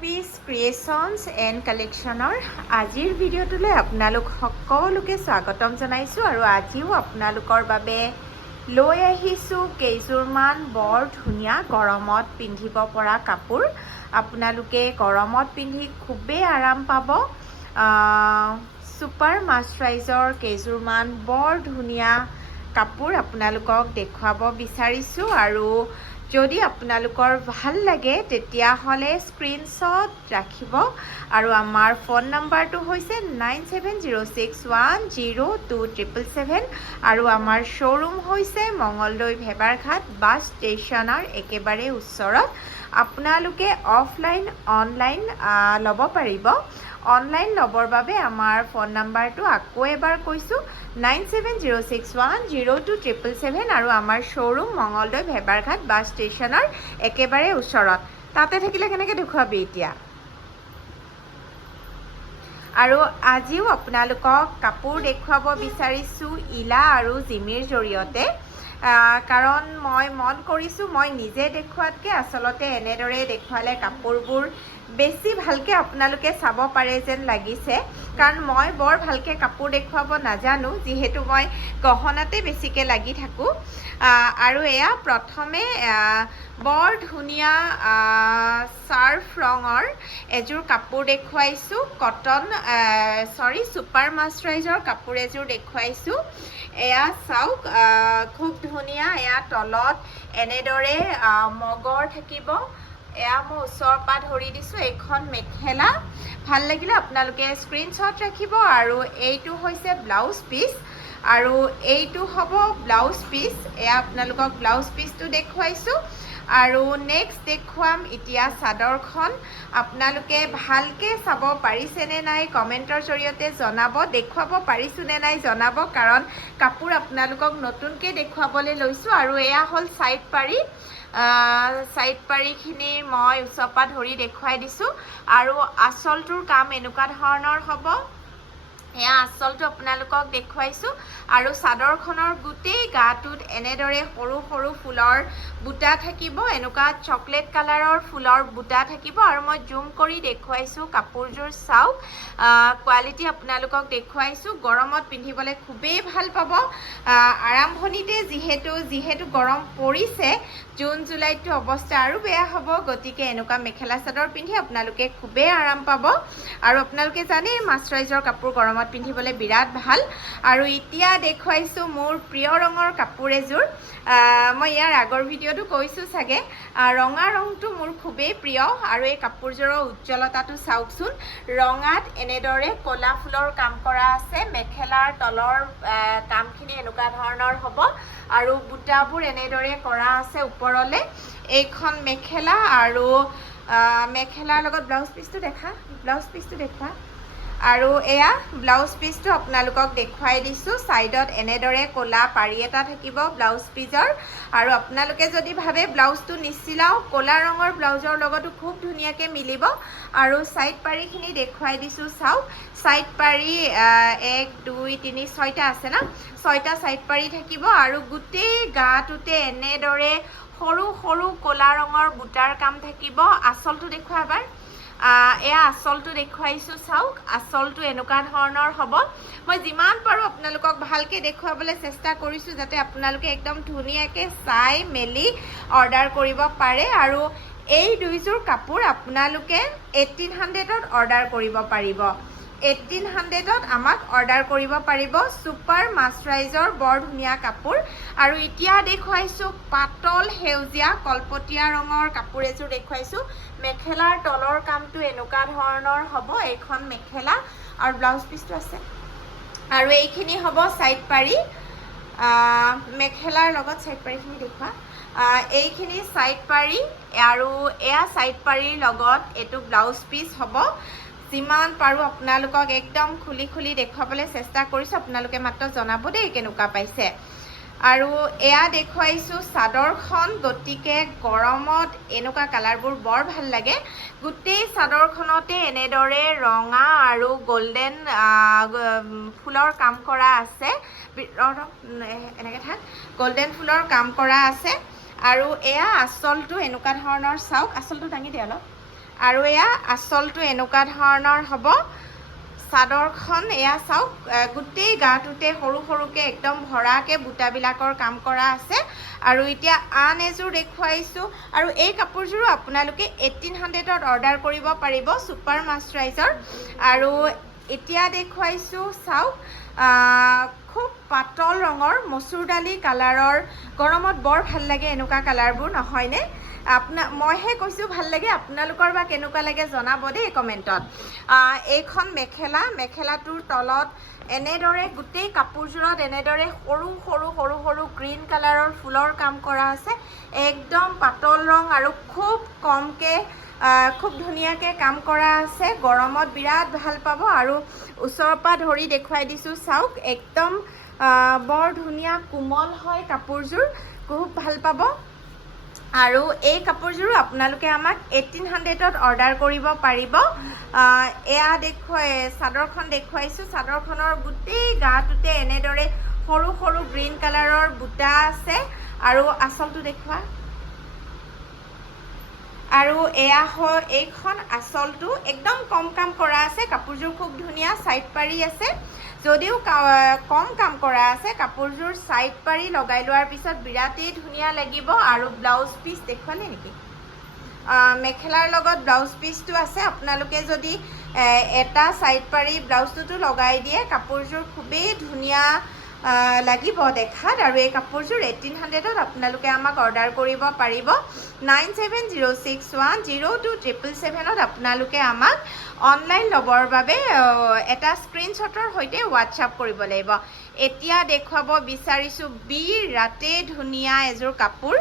Piece creations and কালেকশ্যনৰ আজিৰ ভিডিঅ'টোলৈ আপোনালোক সকলোকে স্বাগতম জনাইছোঁ আৰু আজিও আপোনালোকৰ বাবে লৈ আহিছোঁ কেইযোৰমান বৰ ধুনীয়া গৰমত পিন্ধিব পৰা কাপোৰ। আপোনালোকে গৰমত পিন্ধি খুবেই আৰাম পাব। ছুপাৰ মাৰ্চাৰাইজৰ কেইযোৰমান বৰ ধুনীয়া কাপোৰ আপোনালোকক দেখুৱাব বিচাৰিছোঁ আৰু যদি আপোনালোকৰ ভাল লাগে তেতিয়াহ'লে স্ক্ৰীনশ্বট ৰাখিব আৰু আমাৰ ফোন নম্বৰটো হৈছে 9706102777 আৰু আমাৰ শ্ব'ৰুম হৈছে মঙলদৈ ভেবাৰঘাট বাছ ষ্টেচনৰ একেবাৰে ওচৰত। আপোনালোকে অফলাইন অনলাইন ল'ব পাৰিব। অনলাইন ল'বৰ বাবে আমাৰ ফোন নম্বৰটো আকৌ এবাৰ কৈছোঁ 9706102777 আৰু আমাৰ শ্ব'ৰুম মঙলদৈ ভেবাৰঘাট বাছ ষ্টেচনৰ একেবাৰে ওচৰত। তাতে থাকিলে কেনেকৈ দেখুৱাবি এতিয়া। আৰু আজিও আপোনালোকক কাপোৰ দেখুৱাব বিচাৰিছোঁ ইলা আৰু জিমিৰ জৰিয়তে, কাৰণ মই মন কৰিছোঁ মই নিজে দেখুৱাতকৈ আচলতে এনেদৰে দেখুৱালে কাপোৰবোৰ বেছি ভালকৈ আপোনালোকে চাব পাৰে যেন লাগিছে, কাৰণ মই বৰ ভালকৈ কাপোৰ দেখুৱাব নাজানো, যিহেতু মই গহনাতে বেছিকৈ লাগি থাকোঁ। আৰু এয়া প্ৰথমে বৰ ধুনীয়া চাৰ্ফ ৰঙৰ এযোৰ কাপোৰ দেখুৱাইছোঁ, ছুপাৰ মাৰ্চাৰাইজৰ কাপোৰ এযোৰ দেখুৱাইছোঁ। এয়া চাওক, খুব ধুনীয়া। এয়া তলত এনেদৰে মগৰ থাকিব। এয়া মই ওচৰৰ পৰা ধৰি দিছোঁ। এইখন মেখেলা। ভাল লাগিলে আপোনালোকে স্ক্ৰীনশ্বট ৰাখিব। আৰু এইটো হৈছে ব্লাউজ পিচ আৰু এইটো হ'ব ব্লাউজ পিচ। এয়া আপোনালোকক ব্লাউজ পিচটো দেখুৱাইছোঁ আৰু নেক্সট দেখুৱাম এতিয়া চাদৰখন। আপোনালোকে ভালকৈ চাব পাৰিছেনে নাই কমেণ্টৰ জৰিয়তে জনাব, দেখুৱাব পাৰিছোঁ নে নাই জনাব, কাৰণ কাপোৰ আপোনালোকক নতুনকৈ দেখুৱাবলৈ লৈছোঁ। আৰু এয়া হ'ল ছাইড পাৰি। ছাইড পাৰিখিনি মই ওচৰৰ পৰা ধৰি দেখুৱাই দিছোঁ আৰু আঁচলটোৰ কাম এনেকুৱা ধৰণৰ হ'ব। এয়া আঁচলটো আপোনালোকক দেখুৱাইছোঁ আৰু চাদৰখনৰ গোটেই গাটোত এনেদৰে সৰু সৰু ফুলৰ বুটা থাকিব, এনেকুৱা চকলেট কালাৰৰ ফুলৰ বুটা থাকিব। আৰু মই জুম কৰি দেখুৱাইছোঁ কাপোৰযোৰ চাওক, কোৱালিটি আপোনালোকক দেখুৱাইছোঁ। গৰমত পিন্ধিবলৈ খুবেই ভাল পাব। আৰম্ভণিতে যিহেতু গৰম পৰিছে, জুন জুলাইতটো অৱস্থা আৰু বেয়া হ'ব, গতিকে এনেকুৱা মেখেলা চাদৰ পিন্ধি আপোনালোকে খুবেই আৰাম পাব। আৰু আপোনালোকে জানেই মাৰ্চাৰাইজৰ কাপোৰ গৰমত পিন্ধিবলৈ বিৰাট ভাল। আৰু এতিয়া দেখুৱাইছোঁ মোৰ প্ৰিয় ৰঙৰ কাপোৰ এযোৰ। মই ইয়াৰ আগৰ ভিডিঅ'টো কৈছোঁ চাগে, ৰঙা ৰংটো মোৰ খুবেই প্ৰিয়। আৰু এই কাপোৰযোৰৰ উজ্জ্বলতাটো চাওকচোন। ৰঙাত এনেদৰে ক'লা ফুলৰ কাম কৰা আছে। মেখেলাৰ তলৰ কামখিনি এনেকুৱা ধৰণৰ হ'ব আৰু বুটাবোৰ এনেদৰে কৰা আছে ওপৰলৈ। এইখন মেখেলা আৰু মেখেলাৰ লগত ব্লাউজ পিচটো দেখুৱা। আৰু এয়া ব্লাউজ পিচটো আপোনালোকক দেখুৱাই দিছোঁ। ছাইডত এনেদৰে ক'লা পাৰি এটা থাকিব ব্লাউজ পিচৰ। আৰু আপোনালোকে যদি ভাবে ব্লাউজটো নিচিলাও, ক'লা ৰঙৰ ব্লাউজৰ লগতো খুব ধুনীয়াকৈ মিলিব। আৰু ছাইড পাৰিখিনি দেখুৱাই দিছোঁ চাওক। ছাইড পাৰি 1 2 3 6টা আছে না, 6টা ছাইড পাৰি থাকিব আৰু গোটেই গাটোতে এনেদৰে সৰু সৰু ক'লা ৰঙৰ বুটাৰ কাম থাকিব। আঁচলটো দেখুৱা এবাৰ। এয়া আঁচলটো দেখুৱাইছোঁ চাওক। আঁচলটো এনেকুৱা ধৰণৰ হ'ব। মই যিমান পাৰোঁ আপোনালোকক ভালকৈ দেখুৱাবলৈ চেষ্টা কৰিছোঁ, যাতে আপোনালোকে একদম ধুনীয়াকৈ চাই মেলি অৰ্ডাৰ কৰিব পাৰে। আৰু এই দুইযোৰ কাপোৰ আপোনালোকে 1800ত অৰ্ডাৰ কৰিব পাৰিব। 1800ত আমাক অৰ্ডাৰ কৰিব পাৰিব। ছুপাৰ মাৰ্চাৰাইজৰ বৰ ধুনীয়া কাপোৰ। আৰু এতিয়া দেখুৱাইছোঁ পাতল সেউজীয়া কলপতীয়া ৰঙৰ কাপোৰ এযোৰ দেখুৱাইছোঁ। মেখেলাৰ তলৰ কামটো এনেকুৱা ধৰণৰ হ'ব। এইখন মেখেলা আৰু ব্লাউজ পিচটো আছে। আৰু এইখিনি হ'ব ছাইড পাৰি। মেখেলাৰ লগত ছাইড পাৰিখিনি দেখুৱা। এইখিনি ছাইড পাৰি আৰু এয়া ছাইড পাৰিৰ লগত এইটো ব্লাউজ পিচ হ'ব। যিমান পাৰোঁ আপোনালোকক একদম খুলি খুলি দেখুৱাবলৈ চেষ্টা কৰিছোঁ। আপোনালোকে মাত্ৰ জনাব দেই কেনেকুৱা পাইছে। আৰু এয়া দেখুৱাইছোঁ চাদৰখন, গতিকে গৰমত এনেকুৱা কালাৰবোৰ বৰ ভাল লাগে। গোটেই চাদৰখনতে এনেদৰে ৰঙা আৰু গল্ডেন ফুলৰ কাম কৰা আছে। এনেকৈ থাক, গল্ডেন ফুলৰ কাম কৰা আছে। আৰু এয়া আঁচলটো এনেকুৱা ধৰণৰ চাওক। আঁচলটো দাঙি দিয়ে অলপ। আৰু এয়া আঁচলটো এনেকুৱা ধৰণৰ হ'ব চাদৰখন এয়া চাওক গোটেই গাটোতে সৰু সৰুকৈ একদম ভৰাকৈ বুটাবিলাকৰ কাম কৰা আছে আৰু এতিয়া আন এযোৰ দেখুৱাইছোঁ আৰু এই কাপোৰযোৰো আপোনালোকে 1800ত অৰ্ডাৰ কৰিব পাৰিব ছুপাৰ মাষ্টৰাইজৰ আৰু এতিয়া দেখুৱাইছোঁ চাওক খুব পাতল ৰঙৰ মচুৰ দালি কালাৰৰ গৰমত বৰ ভাল লাগে এনেকুৱা কালাৰবোৰ নহয়নে মইহে কৈছোঁ ভাল লাগে আপোনালোকৰ বা কেনেকুৱা লাগে জনাব দেই কমেণ্টত এইখন মেখেলাটোৰ তলত এনেদৰে গোটেই কাপোৰযোৰত এনেদৰে সৰু সৰু সৰু সৰু গ্ৰীণ কালাৰৰ ফুলৰ কাম কৰা আছে একদম পাতল ৰং আৰু খুব কমকৈ খুব ধুনীয়াকৈ কাম কৰা আছে গৰমত বিৰাট ভাল পাব আৰু ওচৰৰ পৰা ধৰি দেখুৱাই দিছোঁ চাওক একদম বৰ ধুনীয়া কোমল হয় কাপোৰযোৰ খুব ভাল পাব আৰু এই কাপোৰযোৰো আপোনালোকে আমাক 1800ত অৰ্ডাৰ কৰিব পাৰিব এয়া চাদৰখন দেখুৱাইছোঁ চাদৰখনৰ গোটেই গাটোতে এনেদৰে সৰু সৰু গ্ৰীণ কালাৰৰ বুটা আছে আৰু আঁচলটো দেখুওৱা আৰু এয়া হয় এইখন আঁচলটো একদম কম কাম কৰা আছে কাপোৰযোৰ খুব ধুনীয়া ছাইড পাৰি আছে যদিও কম কাম কৰা আছে কাপোৰযোৰ ছাইড পাৰি লগাই লোৱাৰ পিছত বিৰাটেই ধুনীয়া লাগিব আৰু ব্লাউজ পিচ দেখুৱালে নেকি মেখেলাৰ লগত ব্লাউজ পিচটো আছে আপোনালোকে যদি এটা ছাইড পাৰি ব্লাউজটোতো লগাই দিয়ে কাপোৰযোৰ খুবেই ধুনীয়া লাগিব দেখাত আৰু এই কাপোৰযোৰ 1800ত আপোনালোকে আমাক অৰ্ডাৰ কৰিব পাৰিব 9706102777ত আপোনালোকে আমাক অনলাইন ল'বৰ বাবে এটা স্ক্ৰীনশ্বটৰ সৈতে হোৱাটছআপ কৰিব লাগিব এতিয়া দেখুৱাব বিচাৰিছোঁ বিৰাটেই ধুনীয়া এযোৰ কাপোৰ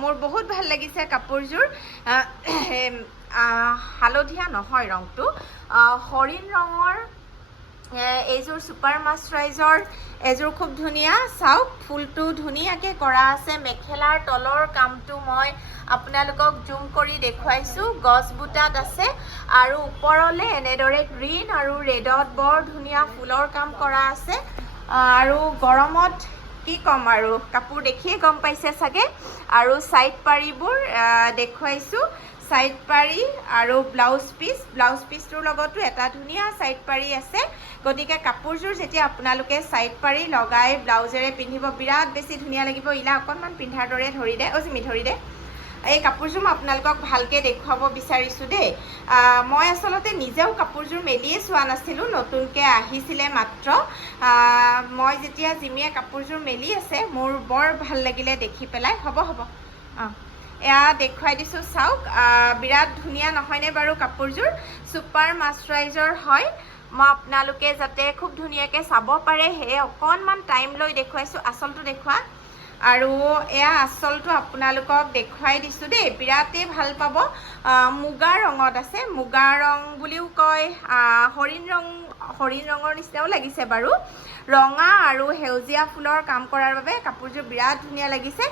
মোৰ বহুত ভাল লাগিছে কাপোৰযোৰ হালধীয়া নহয় ৰংটো হৰিণ ৰঙৰ এইযোৰ ছুপাৰ মাষ্টৰাইজৰ এযোৰ খুব ধুনীয়া চাওক ফুলটো ধুনীয়াকৈ কৰা আছে মেখেলাৰ তলৰ কামটো মই আপোনালোকক জুম কৰি দেখুৱাইছোঁ গছ বুটাত আছে আৰু ওপৰলৈ এনেদৰে গ্ৰীণ আৰু ৰেডত বৰ ধুনীয়া ফুলৰ কাম কৰা আছে আৰু গৰমত কি ক'ম আৰু কাপোৰ দেখিয়ে গম পাইছে চাগে আৰু ছাইড পাৰিবোৰ দেখুৱাইছোঁ ছাইড পাৰি আৰু ব্লাউজ পিচটোৰ লগতো এটা ধুনীয়া ছাইড পাৰি আছে গতিকে কাপোৰযোৰ যেতিয়া আপোনালোকে ছাইড পাৰি লগাই ব্লাউজেৰে পিন্ধিব বিৰাট বেছি ধুনীয়া লাগিব ইলা অকণমান পিন্ধাৰ দৰে ধৰি দে জিমি ধৰি দে এই কাপোৰযোৰ মই আপোনালোকক ভালকৈ দেখুৱাব বিচাৰিছোঁ দেই মই আচলতে নিজেও কাপোৰযোৰ মেলিয়ে চোৱা নাছিলোঁ নতুনকৈ আহিছিলে মাত্ৰ মই যেতিয়া জিমিয়ে কাপোৰযোৰ মেলি আছে মোৰ বৰ ভাল লাগিলে দেখি পেলাই হ'ব এয়া দেখুৱাই দিছোঁ চাওক বিৰাট ধুনীয়া নহয়নে বাৰু কাপোৰযোৰ ছুপাৰ মাষ্টৰাইজৰ হয় মই আপোনালোকে যাতে খুব ধুনীয়াকৈ চাব পাৰে সেয়ে অকণমান টাইম লৈ দেখুৱাইছোঁ আঁচলটো দেখুওৱা আৰু এয়া আঁচলটো আপোনালোকক দেখুৱাই দিছোঁ দেই বিৰাটেই ভাল পাব মুগা ৰঙত আছে মুগা ৰং বুলিও কয় হৰিণ ৰঙৰ নিচিনাও লাগিছে বাৰু ৰঙা আৰু সেউজীয়া ফুলৰ কাম কৰাৰ বাবে কাপোৰযোৰ বিৰাট ধুনীয়া লাগিছে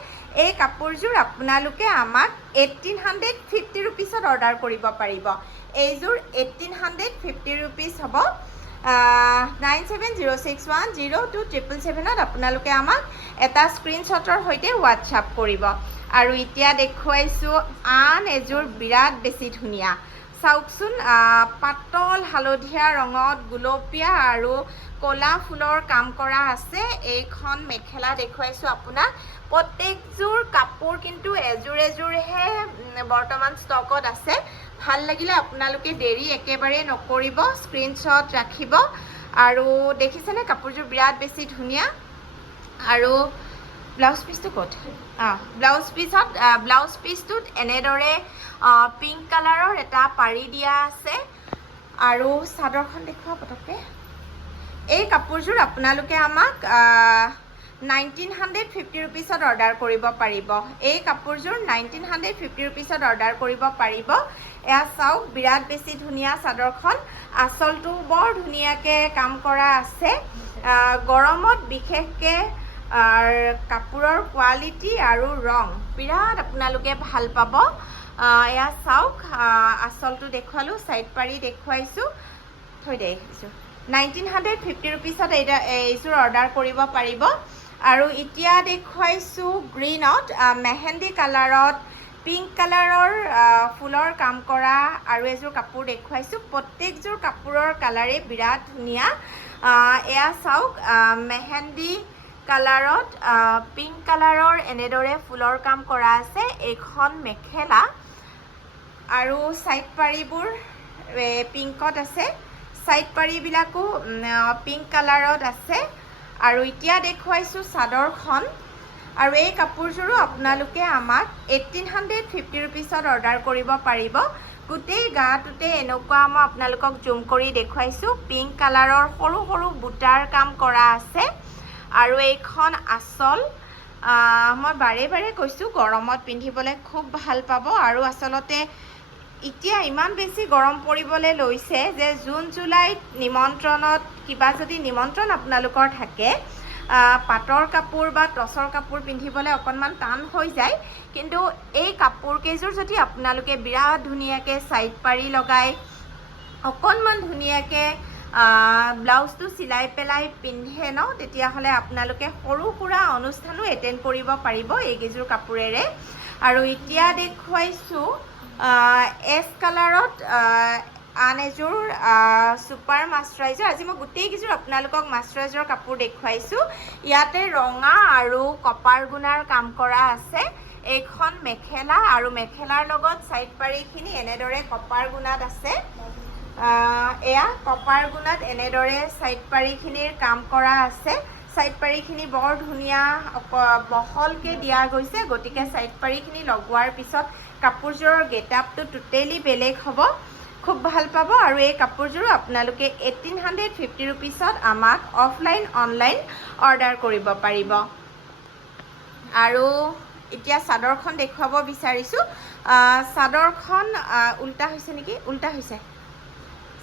এই কাপোৰযোৰ আপোনালোকে আমাক 1850 ৰুপিছত অৰ্ডাৰ কৰিব পাৰিব এইযোৰ 1850 ৰুপিছ হ'ব 9706102777ত আপোনালোকে আমাক এটা স্ক্ৰীনশ্বটৰ সৈতে হোৱাটছআপ কৰিব আৰু এতিয়া দেখুৱাইছোঁ আন এযোৰ বিৰাট বেছি ধুনীয়া চাওকচোন পাতল হালধীয়া ৰঙত গুলপীয়া আৰু ক'লা ফুলৰ কাম কৰা আছে এইখন মেখেলা দেখুৱাইছোঁ আপোনাক প্ৰত্যেকযোৰ কাপোৰ কিন্তু এযোৰহে বৰ্তমান ষ্টকত আছে ভাল লাগিলে আপোনালোকে দেৰি একেবাৰে নকৰিব স্ক্ৰীনশ্বট ৰাখিব আৰু দেখিছেনে কাপোৰযোৰ বিৰাট বেছি ধুনীয়া আৰু ব্লাউজ পিচটো ক'ত ব্লাউজ পিচটোত এনেদৰে পিংক কালাৰৰ এটা পাৰি দিয়া আছে আৰু চাদৰখন দেখুওৱা পটককৈ এই কাপোৰযোৰ আপোনালোকে আমাক 1950 ৰুপিছত অৰ্ডাৰ কৰিব পাৰিব এই কাপোৰযোৰ 1950 ৰুপিছত অৰ্ডাৰ কৰিব পাৰিব এয়া চাওক বিৰাট বেছি ধুনীয়া চাদৰখন আঁচলটো বৰ ধুনীয়াকৈ কাম কৰা আছে গৰমত বিশেষকৈ কাপোৰৰ কোৱালিটি আৰু ৰং বিৰাট আপোনালোকে ভাল পাব এয়া চাওক আঁচলটো দেখুৱালোঁ ছাইড পাৰি দেখুৱাইছোঁ থৈ দেখিছোঁ 1950 ৰুপিছত এইযোৰ অৰ্ডাৰ কৰিব পাৰিব আৰু এতিয়া দেখুৱাইছোঁ গ্ৰীণত মেহেন্দি কালাৰত পিংক কালাৰৰ ফুলৰ কাম কৰা আৰু এযোৰ কাপোৰ দেখুৱাইছোঁ। প্ৰত্যেকযোৰ কাপোৰৰ কালাৰে বিৰাট ধুনীয়া। এয়া চাওক, মেহেন্দি কালাৰত পিংক কালাৰৰ এনেদৰে ফুলৰ কাম কৰা আছে। এইখন মেখেলা আৰু ছাইড পাৰিবোৰ পিংকত আছে, ছাইড পাৰিবিলাকো পিংক কালাৰত আছে। আৰু এতিয়া দেখুৱাইছোঁ চাদৰখন। আৰু এই কাপোৰযোৰো আপোনালোকে আমাক 1850 ৰুপিছত অৰ্ডাৰ কৰিব পাৰিব। গোটেই গাটোতে এনেকুৱা মই আপোনালোকক জুম কৰি দেখুৱাইছোঁ। পিংক কালাৰৰ সৰু সৰু বুটাৰ কাম কৰা আছে। আৰু এইখন আঁচল, মই বাৰে বাৰে কৈছোঁ গৰমত পিন্ধিবলৈ খুব ভাল পাব। আৰু আচলতে এতিয়া ইমান বেছি গৰম পৰিবলৈ লৈছে যে জুন জুলাইত নিমন্ত্ৰণত কিবা যদি নিমন্ত্ৰণ আপোনালোকৰ থাকে, পাটৰ কাপোৰ বা টচৰ কাপোৰ পিন্ধিবলৈ অকণমান টান হৈ যায়। কিন্তু এই কাপোৰকেইযোৰ যদি আপোনালোকে বিৰাট ধুনীয়াকৈ ছাইড পাৰি লগাই অকণমান ধুনীয়াকৈ ব্লাউজটো চিলাই পেলাই পিন্ধে ন, তেতিয়াহ'লে আপোনালোকে সৰু সুৰা অনুষ্ঠানো এটেণ্ড কৰিব পাৰিব এইকেইযোৰ কাপোৰেৰে। আৰু এতিয়া দেখুৱাইছোঁ এছ কালাৰত আন এযোৰ ছুপাৰ মাষ্টাৰাইজৰ। আজি মই গোটেইকেইযোৰ আপোনালোকক মাষ্টাৰাইজৰ কাপোৰ দেখুৱাইছোঁ। ইয়াতে ৰঙা আৰু কপাৰ গুণাৰ কাম কৰা আছে। এইখন মেখেলা আৰু মেখেলাৰ লগত ছাইড পাৰিখিনি এনেদৰে কপাৰ গুণাত আছে। এয়া কপাৰ গুণাত এনেদৰে ছাইড পাৰিখিনিৰ কাম কৰা আছে। ছাইড পাৰিখিনি বৰ ধুনীয়া বহলকৈ দিয়া গৈছে, গতিকে ছাইড পাৰিখিনি লগোৱাৰ পিছত কাপোৰযোৰৰ গেটআপটো টোটেলি বেলেগ হ'ব, খুব ভাল পাব। আৰু এই কাপোৰযোৰো আপোনালোকে 1850 ৰুপিছত আমাক অফলাইন অনলাইন অৰ্ডাৰ কৰিব পাৰিব। আৰু এতিয়া চাদৰখন দেখুৱাব বিচাৰিছোঁ। চাদৰখন উল্টা হৈছে নেকি, উল্টা হৈছে।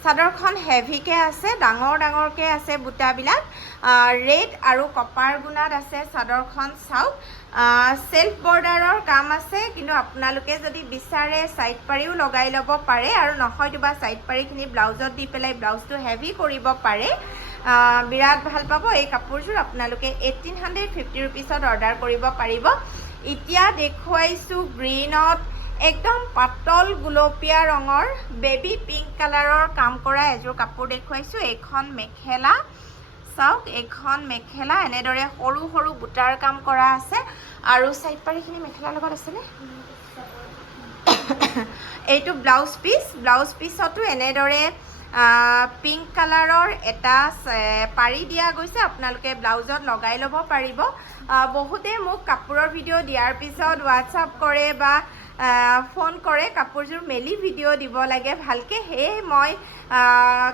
চাদৰখন হেভিকৈ আছে, ডাঙৰ ডাঙৰকৈ আছে বুটাবিলাক। ৰেড আৰু কপাৰ গুণাত আছে চাদৰখন। চাওক, চেল্ফ বৰ্ডাৰৰ কাম আছে, কিন্তু আপোনালোকে যদি বিচাৰে ছাইড পাৰিও লগাই ল'ব পাৰে। আৰু নহয়তোবা ছাইড পাৰিখিনি ব্লাউজত দি পেলাই ব্লাউজটো হেভি কৰিব পাৰে। বিৰাট ভাল পাব। এই কাপোৰযোৰ আপোনালোকে 1850 ৰুপিছত অৰ্ডাৰ কৰিব পাৰিব। এতিয়া দেখুৱাইছোঁ গ্ৰীণত একদম পাতল গুলপীয়া ৰঙৰ বেবী পিংক কালাৰৰ কাম কৰা এযোৰ কাপোৰ দেখুৱাইছোঁ। এইখন মেখেলা চাওক, এইখন মেখেলা এনেদৰে সৰু সৰু বুটাৰ কাম কৰা আছে। আৰু ছাইড পাৰিখিনি মেখেলাৰ লগত আছেনে? এইটো ব্লাউজ পিচ। ব্লাউজ পিচতো এনেদৰে পিংক কালাৰৰ এটা পাৰি দিয়া গৈছে, আপোনালোকে ব্লাউজত লগাই ল'ব পাৰিব। বহুতে মোক কাপোৰৰ ভিডিঅ' দিয়াৰ পিছত হোৱাটছআপ কৰে বা ফোন কৰে, কাপোৰযোৰ মেলি ভিডিঅ' দিব লাগে ভালকৈ। সেয়ে মই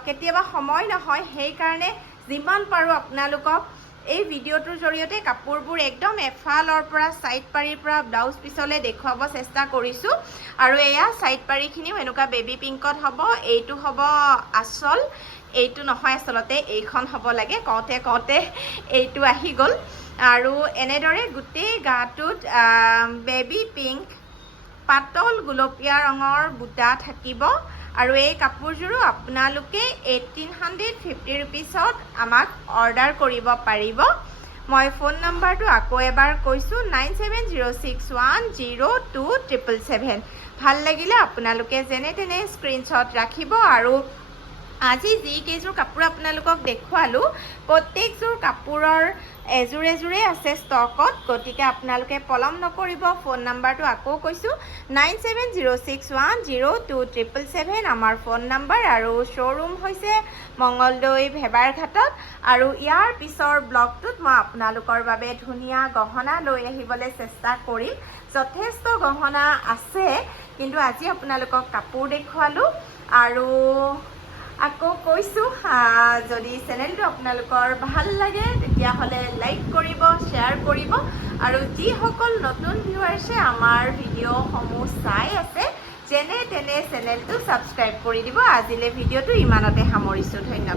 কেতিয়াবা সময় নহয়, সেইকাৰণে যিমান পাৰোঁ আপোনালোকক এই ভিডিঅ'টোৰ জৰিয়তে কাপোৰবোৰ একদম এফালৰ পৰা ছাইড পাৰিৰ পৰা ব্লাউজ পিছলৈ দেখুৱাব চেষ্টা কৰিছোঁ। আৰু এয়া ছাইড পাৰিখিনিও এনেকুৱা বেবী পিংকত হ'ব। এইটো হ'ব আচল, এইটো নহয় আচলতে, এইখন হ'ব লাগে। কওঁতে কওঁতে এইটো আহি গ'ল। আৰু এনেদৰে গোটেই গাটোত বেবী পিংক পাতল গুলপীয়া ৰঙৰ বুটা থাকিব। আৰু এই কাপোৰযোৰো আপোনালোকে 1850 ৰুপিছত আমাক অৰ্ডাৰ কৰিব পাৰিব। মই ফোন নম্বৰটো আকৌ এবাৰ কৈছোঁ, 9706102777। ভাল লাগিলে আপোনালোকে যেনে তেনে স্ক্ৰীনশ্বট ৰাখিব। আৰু আজি যিকেইযোৰ কাপোৰ আপোনালোকক দেখুৱালোঁ, প্ৰত্যেকযোৰ কাপোৰৰ এযোৰ এযোৰেই আছে ষ্টকত, গতিকে আপোনালোকে পলম নকৰিব। ফোন নাম্বাৰটো আকৌ কৈছোঁ, 9706102777 আমাৰ ফোন নাম্বাৰ। আৰু শ্ব'ৰুম হৈছে মঙলদৈ ভেবাৰঘাটত। আৰু ইয়াৰ পিছৰ ব্লগটোত মই আপোনালোকৰ বাবে ধুনীয়া গহনা লৈ আহিবলৈ চেষ্টা কৰিম। যথেষ্ট গহনা আছে, কিন্তু আজি আপোনালোকক কাপোৰ দেখুৱালোঁ। আৰু আকৌ কৈছোঁ, যদি চেনেলটো আপোনালোকৰ ভাল লাগে তেতিয়াহ'লে লাইক কৰিব, শ্বেয়াৰ কৰিব। আৰু যিসকল নতুন ভিউৱাৰ্ছে আমাৰ ভিডিঅ'সমূহ চাই আছে, যেনে তেনে চেনেলটো ছাবস্ক্ৰাইব কৰি দিব। আজিলৈ ভিডিঅ'টো ইমানতে সামৰিছোঁ। ধন্যবাদ।